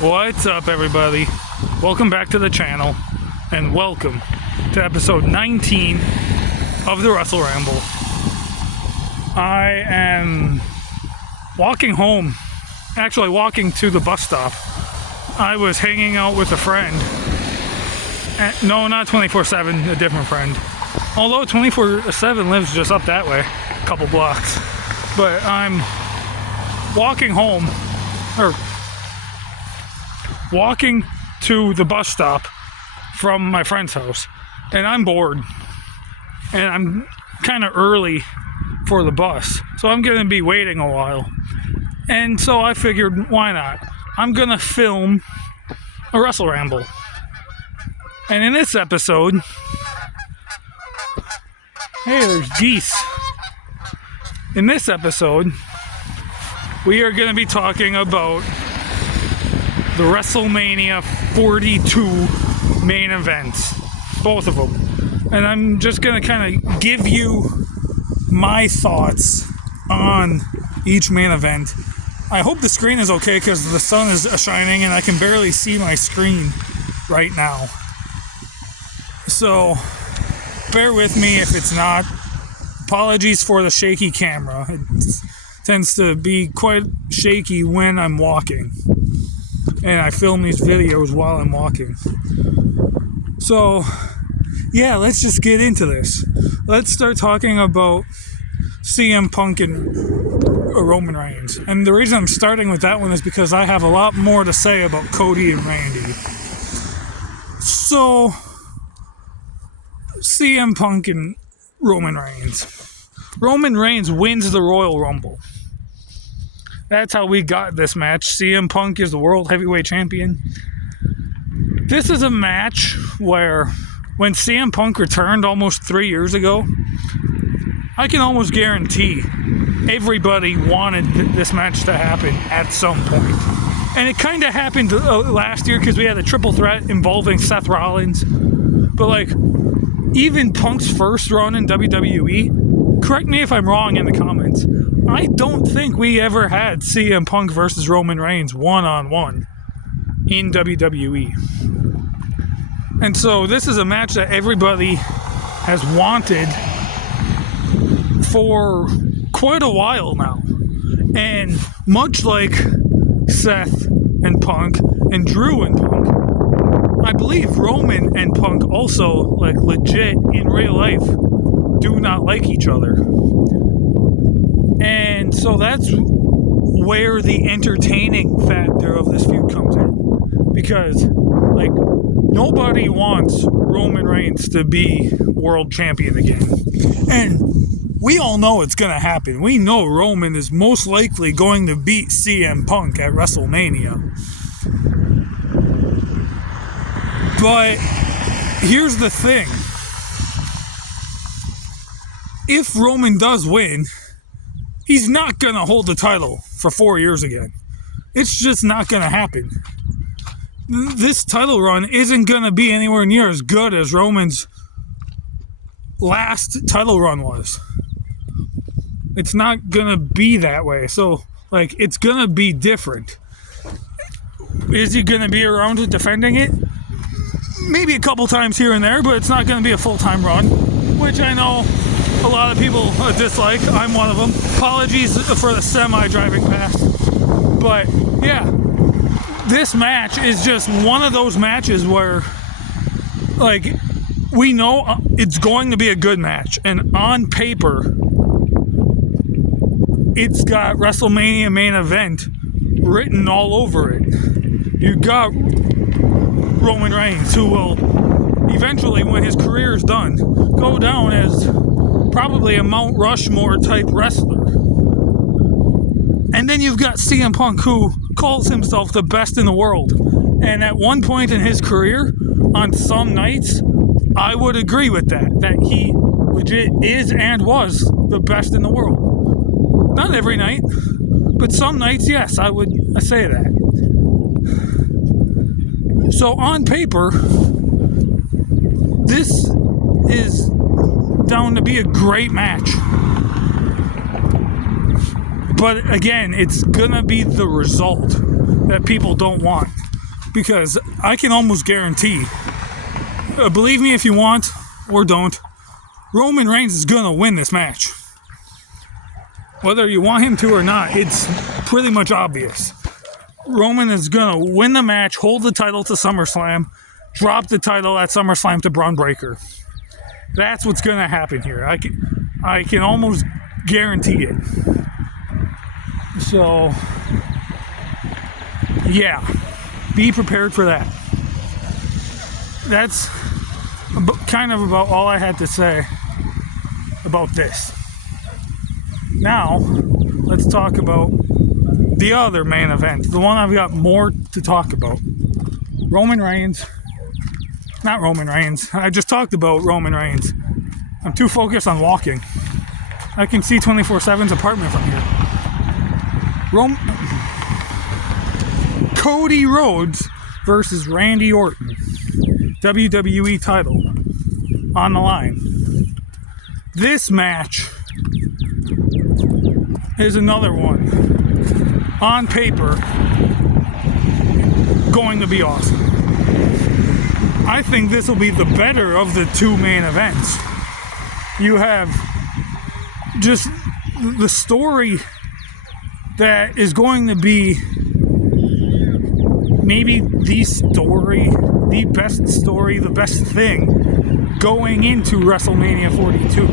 What's up, everybody? Welcome back to the channel, and welcome to episode 19 of the WrestleRamble. I am walking home, actually walking to the bus stop. I was hanging out with a friend. No, not 24/7, a different friend. Although 24/7 lives just up that way, a couple blocks. But I'm walking home, or walking to the bus stop from my friend's house, and I'm bored, and I'm kind of early for the bus, so I'm going to be waiting a while. And so I figured, why not? I'm going to film a WrestleRamble. And in this episode, hey, there's geese. In this episode, we are going to be talking about the WrestleMania 42 main events, both of them. And I'm just going to kind of give you my thoughts on each main event. I hope the screen is okay because the sun is shining and I can barely see my screen right now. So bear with me if it's not. Apologies for the shaky camera. It tends to be quite shaky when I'm walking. And I film these videos while I'm walking. So, yeah, let's just get into this. Let's start talking about CM Punk and Roman Reigns. And the reason I'm starting with that one is because I have a lot more to say about Cody and Randy. So, CM Punk and Roman Reigns. Roman Reigns wins the Royal Rumble. That's how we got this match. CM Punk is the World Heavyweight Champion. This is a match where, when CM Punk returned almost 3 years ago, I can almost guarantee everybody wanted this match to happen at some point. And it kind of happened last year because we had a triple threat involving Seth Rollins. But, like, even Punk's first run in WWE, correct me if I'm wrong in the comments, I don't think we ever had CM Punk versus Roman Reigns one-on-one in WWE. And so this is a match that everybody has wanted for quite a while now. And much like Seth and Punk and Drew and Punk, I believe Roman and Punk also, like, legit in real life do not like each other. And so that's where the entertaining factor of this feud comes in. Because, like, nobody wants Roman Reigns to be world champion again. And we all know it's going to happen. We know Roman is most likely going to beat CM Punk at WrestleMania. But here's the thing. If Roman does win, he's not going to hold the title for 4 years again. It's just not going to happen. This title run isn't going to be anywhere near as good as Roman's last title run was. It's not going to be that way. So, like, it's going to be different. Is he going to be around it defending it? Maybe a couple times here and there, but it's not going to be a full-time run, which I know a lot of people dislike. I'm one of them. Apologies for the semi-driving past. But, yeah, this match is just one of those matches where, like, we know it's going to be a good match. And on paper, it's got WrestleMania main event written all over it. You got Roman Reigns, who will eventually, when his career is done, go down as probably a Mount Rushmore type wrestler. And then you've got CM Punk, who calls himself the best in the world. And at one point in his career, on some nights, I would agree with that he legit is and was the best in the world. Not every night, but some nights, yes, I say that. So on paper, this is down to be a great match. But again, it's gonna be the result that people don't want. because I can almost guarantee, believe me if you want or don't, Roman Reigns is going to win this match. Whether you want him to or not, it's pretty much obvious. Roman is going to win the match, hold the title to SummerSlam, drop the title at SummerSlam to Braun Breaker. That's what's going to happen here. I can almost guarantee it. So, yeah, be prepared for that. That's kind of about all I had to say about this. Now, let's talk about the other main event, the one I've got more to talk about. Not Roman Reigns. I just talked about Roman Reigns. I'm too focused on walking. I can see 24/7's apartment from here. Cody Rhodes versus Randy Orton. WWE title on the line. This match is another one, on paper, going to be awesome. I think this will be the better of the two main events. You have just the story that is going to be maybe the best story, the best thing going into WrestleMania 42.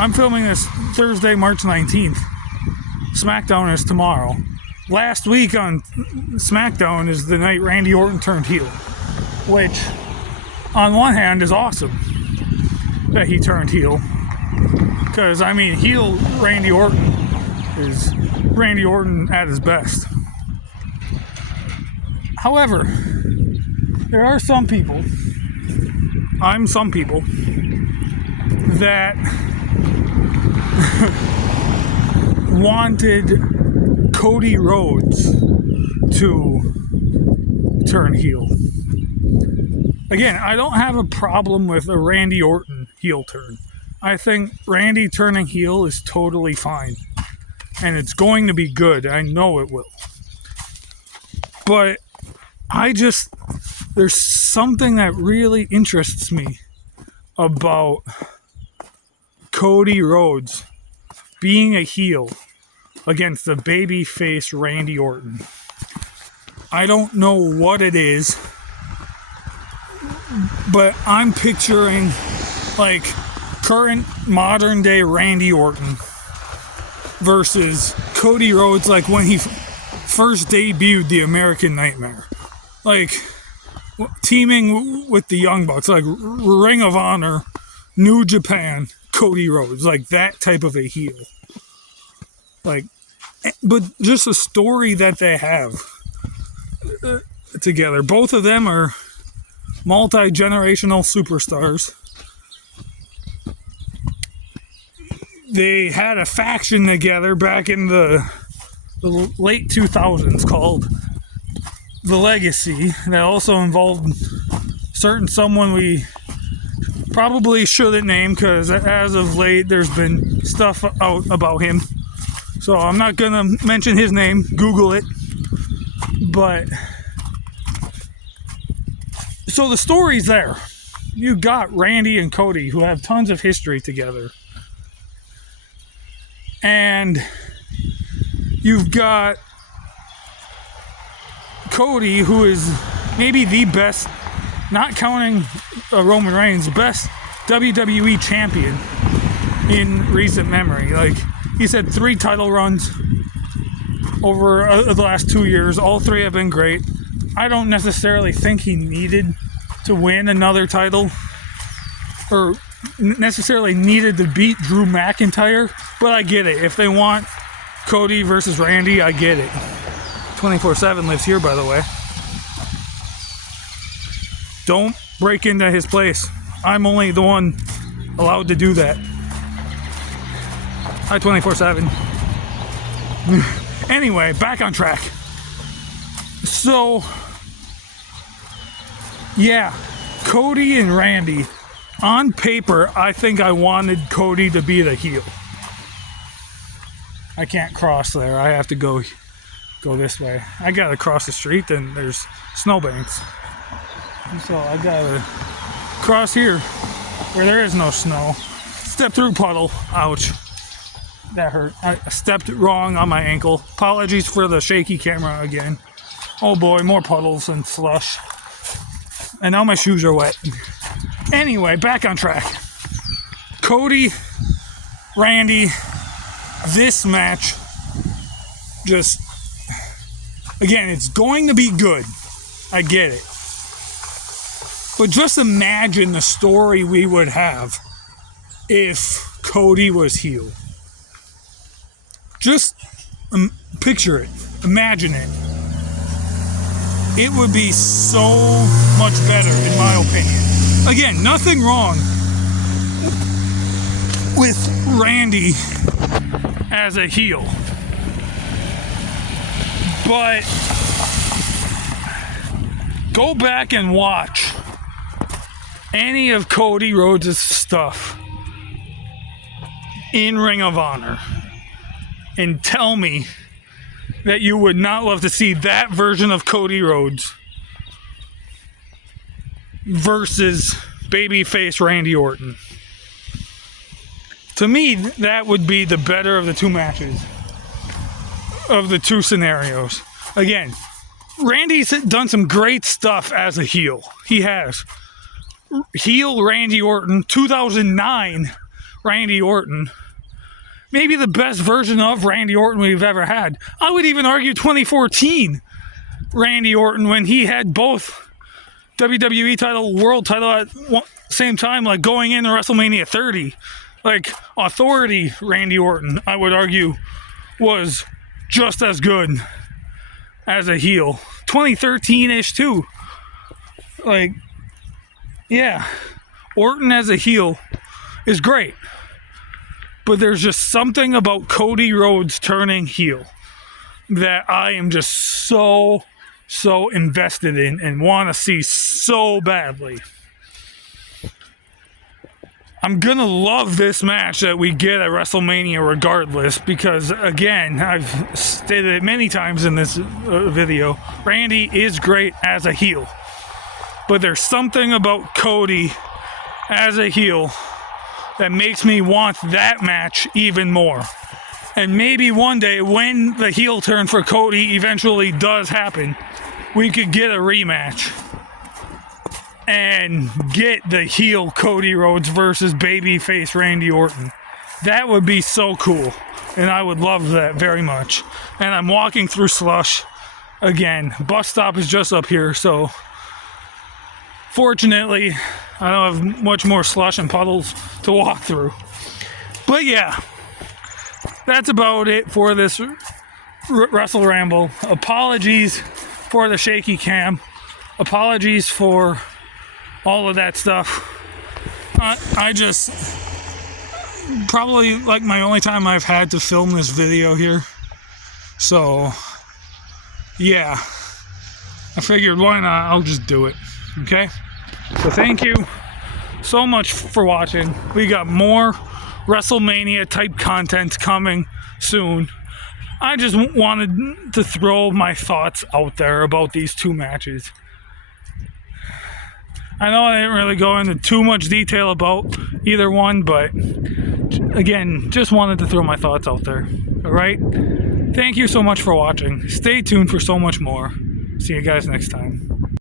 I'm filming this Thursday, March 19th. SmackDown is tomorrow. Last week on SmackDown is the night Randy Orton turned heel, which on one hand is awesome that he turned heel, because I mean, heel Randy Orton is Randy Orton at his best. However, there are some people, that wanted Cody Rhodes to turn heel. Again, I don't have a problem with a Randy Orton heel turn. I think Randy turning heel is totally fine. And it's going to be good. I know it will. But there's something that really interests me about Cody Rhodes being a heel against the babyface Randy Orton. I don't know what it is, but I'm picturing like current modern day Randy Orton versus Cody Rhodes, like when he first debuted the American Nightmare, like teaming with the Young Bucks, like Ring of Honor, New Japan, Cody Rhodes, like that type of a heel. Like, but just a story that they have together. Both of them are multi-generational superstars. They had a faction together back in the late 2000s called The Legacy that also involved someone we probably shouldn't name, because as of late there's been stuff out about him. So I'm not going to mention his name. Google it. But so the story's there. You got Randy and Cody, who have tons of history together. And you've got Cody, who is maybe the best, not counting Roman Reigns, the best WWE champion in recent memory. Like, he's had 3 title runs over the last 2 years. All 3 have been great. I don't necessarily think he needed to win another title, or necessarily needed to beat Drew McIntyre, but I get it. If they want Cody versus Randy, I get it. 24/7 lives here, by the way. Don't break into his place. I'm only the one allowed to do that. Hi, 24/7. Anyway, back on track. So, yeah, Cody and Randy. On paper, I think I wanted Cody to be the heel. I can't cross there. I have to go go this way. I gotta cross the street, then there's snowbanks. So I gotta cross here where there is no snow. Step through puddle. Ouch. That hurt. I stepped wrong on my ankle. Apologies for the shaky camera again. Oh boy, more puddles and slush. And now my shoes are wet. Anyway, back on track. Cody, Randy, this match just, again, it's going to be good. I get it. But just imagine the story we would have if Cody was heel. Just picture it. Imagine it. It would be so much better, in my opinion. Again, nothing wrong with Randy as a heel. But go back and watch any of Cody Rhodes' stuff in Ring of Honor and tell me that you would not love to see that version of Cody Rhodes versus babyface Randy Orton. To me, that would be the better of the two matches, of the two scenarios. Again, Randy's done some great stuff as a heel. He has. Heel Randy Orton, 2009 Randy Orton. Maybe the best version of Randy Orton we've ever had. I would even argue 2014 Randy Orton, when he had both WWE title, world title at the same time, like going into WrestleMania 30. Like, Authority Randy Orton, I would argue, was just as good as a heel. 2013-ish too. Like, yeah, Orton as a heel is great. But there's just something about Cody Rhodes turning heel that I am just so invested in and want to see so badly. I'm going to love this match that we get at WrestleMania regardless, because, again, I've stated it many times in this video, Randy is great as a heel. But there's something about Cody as a heel that makes me want that match even more. And maybe one day, when the heel turn for Cody eventually does happen, we could get a rematch and get the heel Cody Rhodes versus babyface Randy Orton. That would be so cool, and I would love that very much. And I'm walking through slush again. Bus stop is just up here, so fortunately I don't have much more slush and puddles to walk through. But yeah, that's about it for this WrestleRamble. Apologies for the shaky cam. Apologies for all of that stuff. I just, probably like my only time I've had to film this video here. So, yeah, I figured why not, I'll just do it, okay? So thank you so much for watching. We got more WrestleMania type content coming soon. I just wanted to throw my thoughts out there about these two matches. I know I didn't really go into too much detail about either one, but again, just wanted to throw my thoughts out there. Alright? Thank you so much for watching. Stay tuned for so much more. See you guys next time.